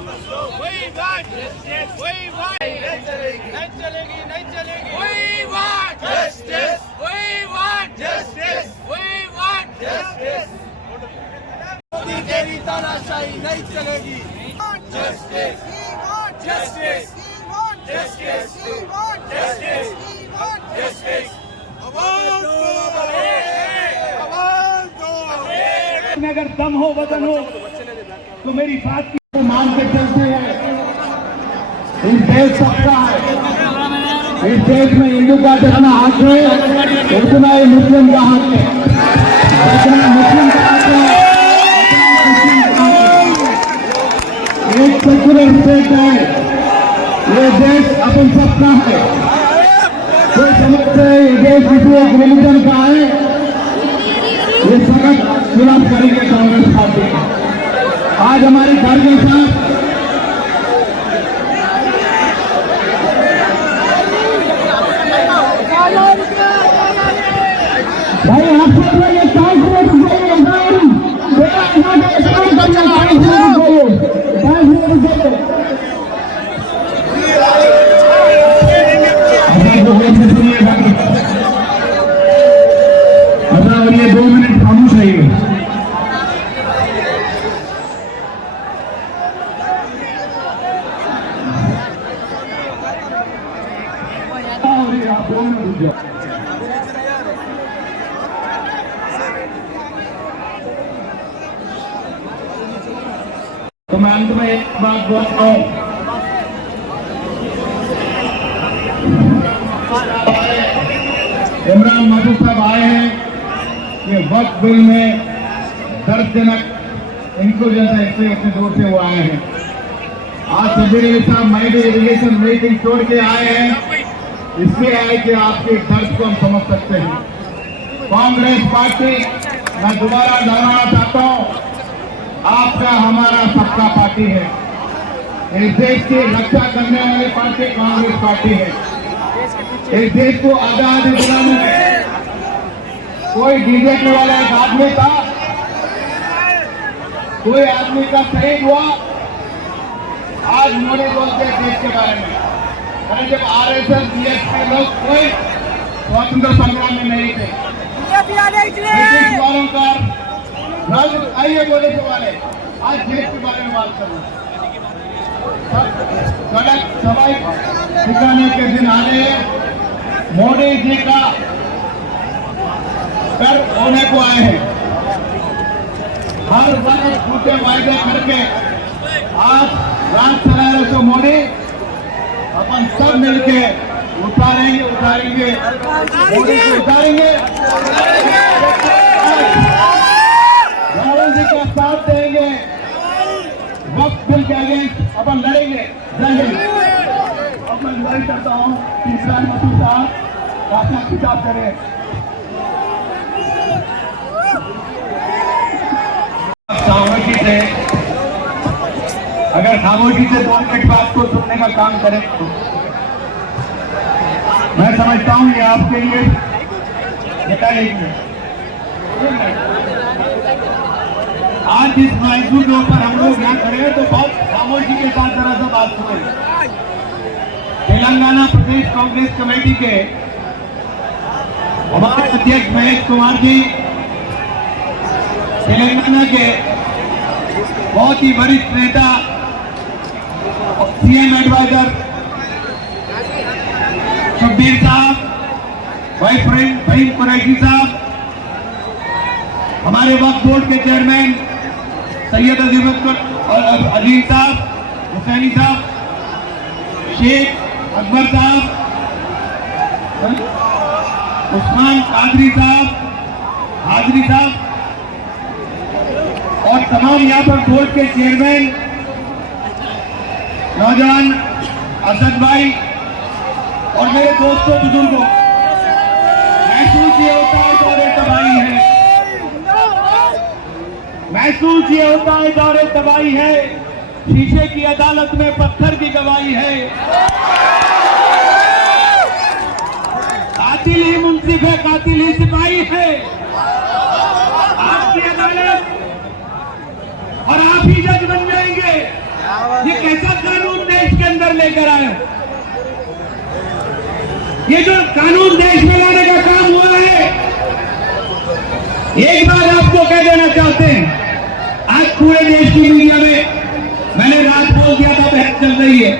We want justice. We want नहीं चलेगी नहीं चलेगी We want justice. We want justice. We want justice. Modi तेरी तानाशाही नहीं चलेगी Justice. Justice. Justice. Justice. Justice. आवाज दो आवाज दो में अगर दम हो वजन हो तो मेरी बात की मान के चलते हैं। इस देश सबका है, इस देश में हिंदू का जितना हक है उतना ही मुस्लिम का हक है, जितना मुस्लिम का हक है एक सेक्युलर स्टेट है। ये देश अपन सबका है। कोई समझते हैं ये देश किसी एक रिलीजन का है, ये सख्त खिलाफ करेंगे कांग्रेस पार्टी। आज हमारे कारगिल साहब भाई आप सब ये और ये 2 मिनट खामोश रहिए। तो मैं अंत में एक बात बोलता हूँ, इमरान महबूब साहब आए हैं कि वक्त बिल में दर्दजनक इंक्लूजन है, इसलिए इतनी दूर से वो आए हैं। आज सबीर साहब माइडी इरिगेशन मीटिंग छोड़ के आए हैं, इसलिए आए कि आपके दर्द को हम समझ सकते हैं। कांग्रेस पार्टी, मैं दोबारा दोहराना चाहता हूँ, आपका हमारा सबका पार्टी है। इस देश की रक्षा करने वाली पार्टी कांग्रेस पार्टी है। इस देश को आजादी दिलाने में कोई बीजेपी वाला एक आदमी था, कोई आदमी का शहीद हुआ। आज मोदी बोलते हैं देश के बारे में, अरे जब आरएसएस बीएसपी लोग कोई स्वतंत्र संग्राम में नहीं थे, ब्रिटिश वालों का राज आइए बोले से वाले आज देश के बारे में बात करूं। सड़क सफाई सिखाने के दिन आ रहे हैं, मोदी जी का कर होने को आए हैं। हर वक्त झूठे वायदे करके आज राज चला रहे तो मोदी अपन सब मिलके उतारेंगे मोदी को उतारेंगे, राहुल जी का साथ देंगे, वक्त बिल के अगेंस्ट अपन लड़ेंगे। जय हिंद। अब मैं गुजारिश करता हूँ कि इमरान महबूब साहब अपना खिताब करें। खामोशी से, अगर खामोशी से 2 मिनट बात को सुनने का काम करें तो मैं समझता हूँ ये आपके लिए आज इस मौजूद के ऊपर हम लोग यहाँ खड़े हैं तो बहुत खामोशी के साथ जरा सा बात सुने। तेलंगाना प्रदेश कांग्रेस कमेटी के हमारे अध्यक्ष महेश कुमार जी, तेलंगाना के बहुत ही वरिष्ठ नेता, सीएम एडवाइजर शब्बीर साहब, वाइस फहीम कुरैशी साहब, हमारे वक्फ बोर्ड के चेयरमैन सैयद अजीम साहब, हुसैनी साहब, शेख अकबर साहब, उस्मान कादरी साहब, हाजरी साहब और तमाम यहाँ पर बोर्ड के चेयरमैन, नौजवान असद भाई और मेरे दोस्तों बुजुर्गों, महसूस ये होता है दौरे तबाही है, महसूस ये होता है दौरे तबाही है, शीशे की अदालत में पत्थर की गवाही है। कातिल ही मुंसिफ है, कातिल ही सिपाही है। आपकी अदालत और आप ही जज बन जाएंगे। ये कैसा कानून देश के अंदर लेकर आए? ये जो कानून देश में लाने का काम हुआ है, एक बार आपको कह देना चाहते हैं, आज पूरे देश की मीडिया में मैंने रात बोल दिया था बहस चल रही है,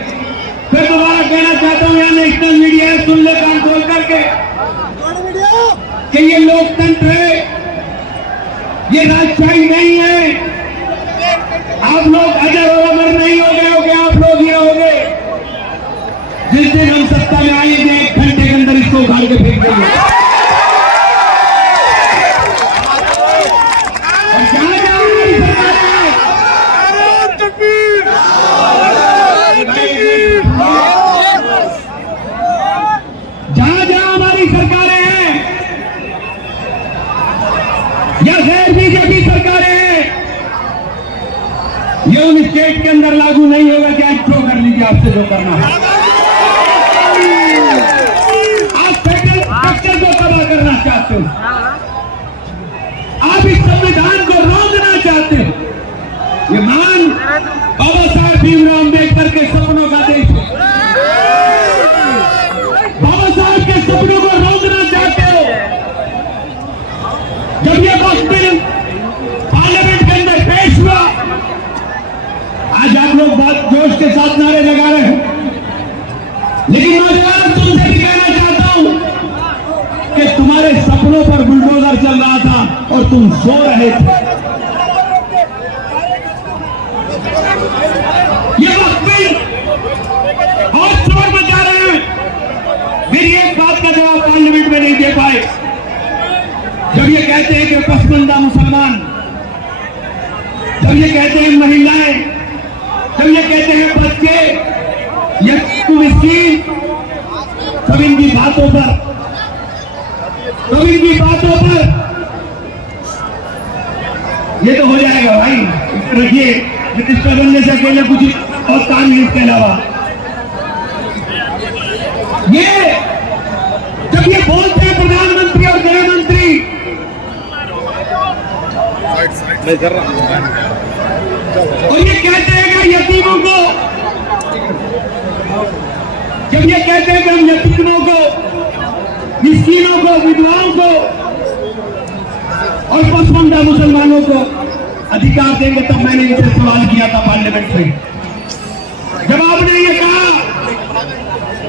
फिर दोबारा कहना चाहता हूं, यहाँ नेशनल मीडिया है, सुन ले कान खोल करके कि ये लोकतंत्र है, ये राजशाही नहीं है। आप लोग अजर और अमर नहीं हो गए होगे, आप लोग ये हो गए जिस दिन हम सत्ता में आएंगे 1 घंटे के अंदर इसको उखाड़ के फेंक देंगे। और जहां जहां हमारी सरकार है, जहां जहां हमारी सरकारें हैं या गैर बीजेपी सरकारें हैं, ये उन स्टेट के अंदर लागू नहीं होगा कि आज जो कर लीजिए आपसे जो करना है। आप फेडरल स्ट्रक्चर को तबाह करना चाहते हो, आप इस संविधान को रोकना चाहते हो। ये मान बाबा साहेब भीमराव अम्बेडकर के सपनों का देश है, बाबा साहेब के सपनों को रोकना चाहते हो। जब ये बिल पार्लियामेंट के अंदर पेश हुआ, आज आप लोग बहुत जोश के साथ नारे लगा रहे हैं, लेकिन नौजवान तुमसे भी कहना चाहता हूं कि तुम्हारे सपनों पर बुलडोजर चल रहा था और तुम सो रहे थे। ये वक्त भी बहुत शोर मचा रहे हैं, मेरी एक बात का जवाब पार्लियामेंट में नहीं दे पाए। जब ये कहते हैं कि पसमंदा मुसलमान, जब ये कहते हैं महिलाएं, जब ये कहते हैं बच्चे, यतीम मिस्कीन, सब इनकी बातों पर ये तो हो जाएगा भाई, रखिए मिनिस्टर बनने से अकेले कुछ और काम नहीं, इसके अलावा ये जब ये बोलते हैं प्रधानमंत्री और गृह मंत्री, और ये कहते हैं कि यतीमों को, जब ये कहते हैं कि हम यतीमों को, मिस्कीनों को, विधवाओं को और पसमंदा मुसलमानों को अधिकार देंगे, तब मैंने इनसे सवाल किया था पार्लियामेंट में। जब आपने ये कहा,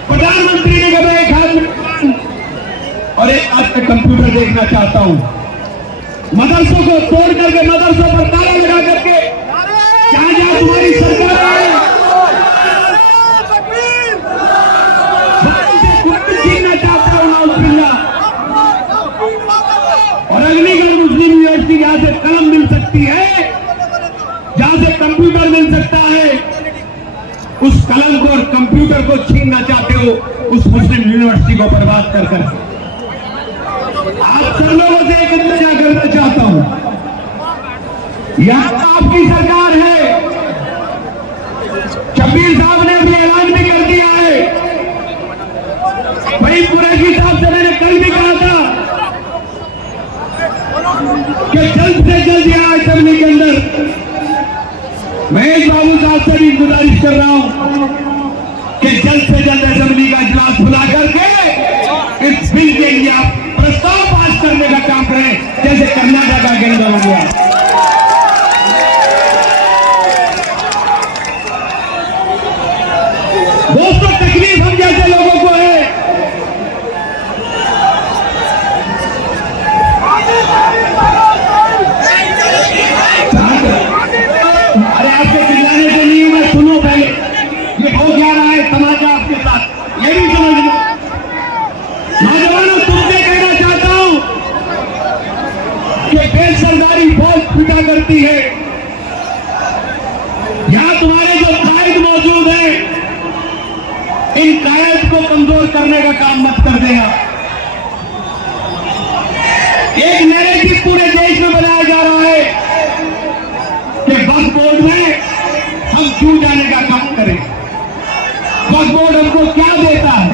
प्रधानमंत्री ने कहा एक हाथ और एक हाथ में कंप्यूटर देखना चाहता हूं, मदरसों को तोड़ करके, मदरसों पर ताला लगा करके, जहां जहां तुम्हारी सरकार है छीनना चाहता हूं नाउजुबिल्लाह। और अग्निगढ़ मुस्लिम यूनिवर्सिटी जहां से कलम मिल सकती है, जहां से कंप्यूटर मिल सकता है, उस कलम को और कंप्यूटर को छीनना चाहते हो, उस मुस्लिम यूनिवर्सिटी को बर्बाद कर कर। आप सब लोगों से एक इंतजार करना चाहता हूं, यहां आपकी सरकार है, शब्बीर साहब ने अभी ऐलान भी कर दिया है, भाई कुरैशी साहब से मैंने कल भी कहा था कि जल्द से जल्द यहां असेंबली के अंदर महेश बाबू साहब से भी गुजारिश कर रहा हूं कि जल्द से जल्द असेंबली का इजलास बुला करके इस बिल के लिए आप प्रस्ताव पास करने का काम करें, जैसे कर्नाटक का केंद्र हो गया। दोस्तों, तकलीफ हम जैसे लोगों को है, अरे आपके चिल्लाने से नहीं, मैं सुनो पहले ये हो क्या रहा है समाज आपके साथ, ये भी समझ लो। नौजवानों, तुमसे कहना चाहता हूं कि बेसरकारी फौज पिटा करती है, यहां तुम्हारे जो कायद मौजूद है, इन कायद को कमजोर करने का काम मत कर देना। एक नैरेटिव पूरे देश में बनाया जा रहा है कि वक्फ बोर्ड में हम क्यों जाने का काम करें, वक्फ बोर्ड हमको क्या देता है।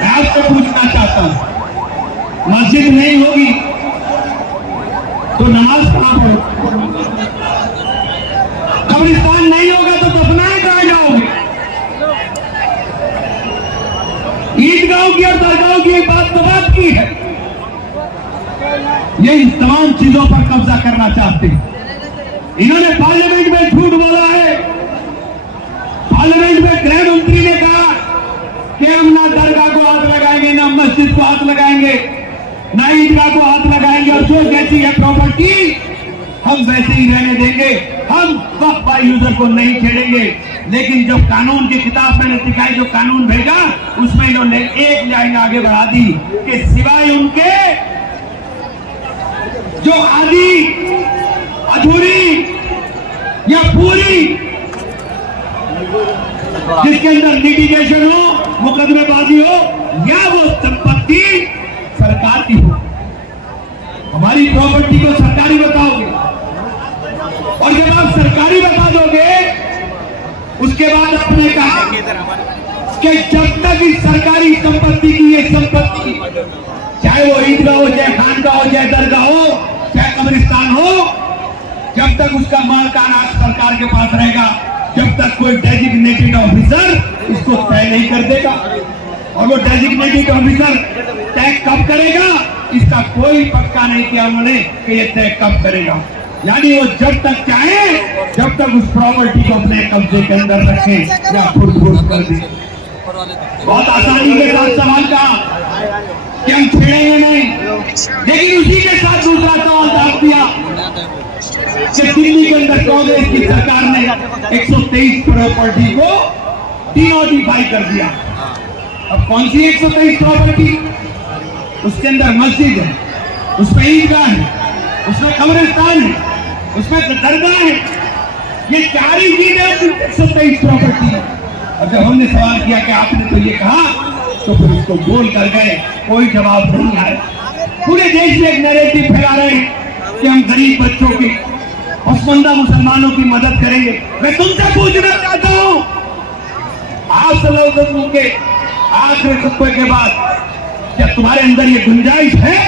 मैं आपसे पूछना चाहता हूं, मस्जिद नहीं होगी तो नमाज कहां पढ़ो, कब्रिस्तान नहीं होगा तो मस्जिदों की और दरगाहों की बात तो बात की है, ये इन तमाम चीजों पर कब्जा करना चाहते हैं। इन्होंने पार्लियामेंट में झूठ बोला है। पार्लियामेंट में गृह मंत्री ने कहा कि हम ना दरगाह को हाथ लगाएंगे, ना मस्जिद को हाथ लगाएंगे, ना ईदगाह को हाथ लगाएंगे, और जो जैसी है प्रॉपर्टी हम वैसे ही रहने देंगे, हम वक्फ बाय यूजर को नहीं छेड़ेंगे। लेकिन जब कानून की किताब मैंने दिखाई, जो कानून भेजा, उसमें इन्होंने एक लाइन आगे बढ़ा दी कि सिवाय उनके जो आधी, अधूरी या पूरी, जिसके अंदर लिटिगेशन हो, मुकदमेबाजी हो, या वो संपत्ति सरकार की हो। हमारी प्रॉपर्टी को सरकारी बताओगे, और जब आप सरकारी बता दोगे, उसके बाद आपने कहा कि जब तक इस सरकारी संपत्ति की, ये संपत्ति, चाहे वो ईदगाह हो, चाहे खानका हो, चाहे दरगाह हो, चाहे कब्रिस्तान हो, जब तक उसका मालिकाना सरकार के पास रहेगा, जब तक कोई डेजिग्नेटेड ऑफिसर इसको तय नहीं कर देगा। और वो डेजिग्नेटेड ऑफिसर तय कब करेगा, इसका कोई पक्का नहीं किया उन्होंने कि ये तय कब करेगा। यानी वो जब तक चाहे, जब तक उस प्रॉपर्टी को अपने कब्जे के अंदर रखें या खुद कर दें। बहुत आसानी के साथ सवाल कहा कि हम छेड़ेंगे नहीं, लेकिन उसी के साथ दूसरा सवाल दाग दिया कि दिल्ली के अंदर कांग्रेस की सरकार ने 123 प्रॉपर्टी को डिनोटिफाई कर दिया। अब कौन सी 123 प्रॉपर्टी? उसके अंदर मस्जिद है, उसमें ईदगाह है, उसमें कब्रिस्तान है, उसमें दरगाह है, ये चार ही चीजें 123 प्रॉपर्टी है। और जब हमने सवाल किया कि आपने तो ये कहा, तो फिर उसको बोल कर गए, कोई जवाब नहीं आया। पूरे देश में एक नैरेटिव फैला रहे हैं कि हम गरीब बच्चों की, पसमंदा मुसलमानों की मदद करेंगे। मैं तुमसे पूछना चाहता हूं, आप सलाहुद्दीन के आखिरी खुतबे के बाद क्या तुम्हारे अंदर ये गुंजाइश है?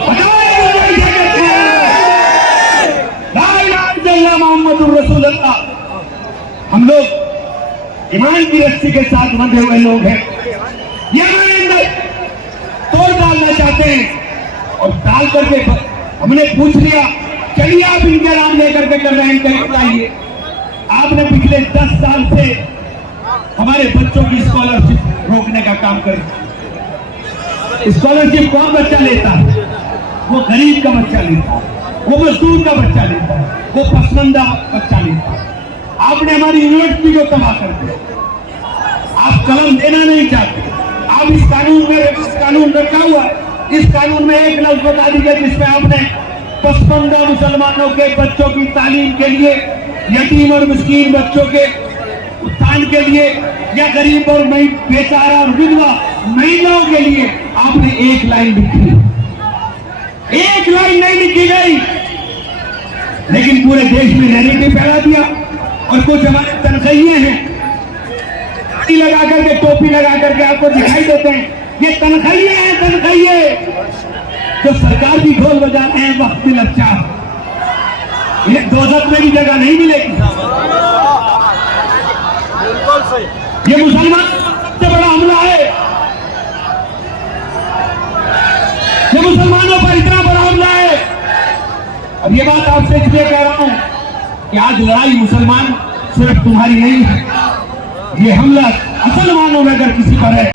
बताओ ये गुंजाइश है कैसे? ला इलाहा इल्लल्लाह मुहम्मदुर रसूलुल्लाह। हम लोग ईमान की रस्सी के साथ बंधे हुए लोग हैं। ये हमारे अंदर तोड़ डालना चाहते हैं, और डाल करके हमने पूछ लिया, चलिए आप इनके नाम लेकर के कर रहे हैं, कहीं बताइए। आपने पिछले 10 साल से हमारे बच्चों की स्कॉलरशिप रोकने का काम कर। स्कॉलरशिप कौन बच्चा लेता है? वो गरीब का बच्चा लेता है, वो मजदूर का बच्चा लेता है, वो पसमंदा बच्चा लेता है। आपने हमारी यूनिवर्सिटी को तबाह कर दिया। आप कलम देना नहीं चाहते। आप इस कानून रखा हुआ है, इस कानून में एक लफ्ज बता दीजिए जिसमें आपने पसमंदा मुसलमानों के बच्चों की तालीम के लिए, यतीम और मिस्कीन बच्चों के उत्थान के लिए, या गरीब और बेचारा और विधवा महिलाओं के लिए आपने एक लाइन लिखी। एक लाइन नहीं लिखी गई, लेकिन पूरे देश में नैरेटिव फैला दिया। और कुछ हमारे तनख्वाहिए हैं, दाढ़ी लगा करके, टोपी लगा करके आपको दिखाई देते हैं, ये तनख्वाहिए हैं, तनख्वाहिए जो सरकार की ढोल बजाते हैं वक्त में अच्छा, इन्हें दोजख में भी जगह नहीं मिलेगी। ये मुसलमान सबसे बड़ा हमला है, ये मुसलमानों पर इतना बड़ा हमला है। अब ये बात आपसे इसलिए कह रहा हूं कि आज लड़ाई मुसलमान सिर्फ तुम्हारी नहीं है, ये हमला मुसलमानों में अगर किसी पर है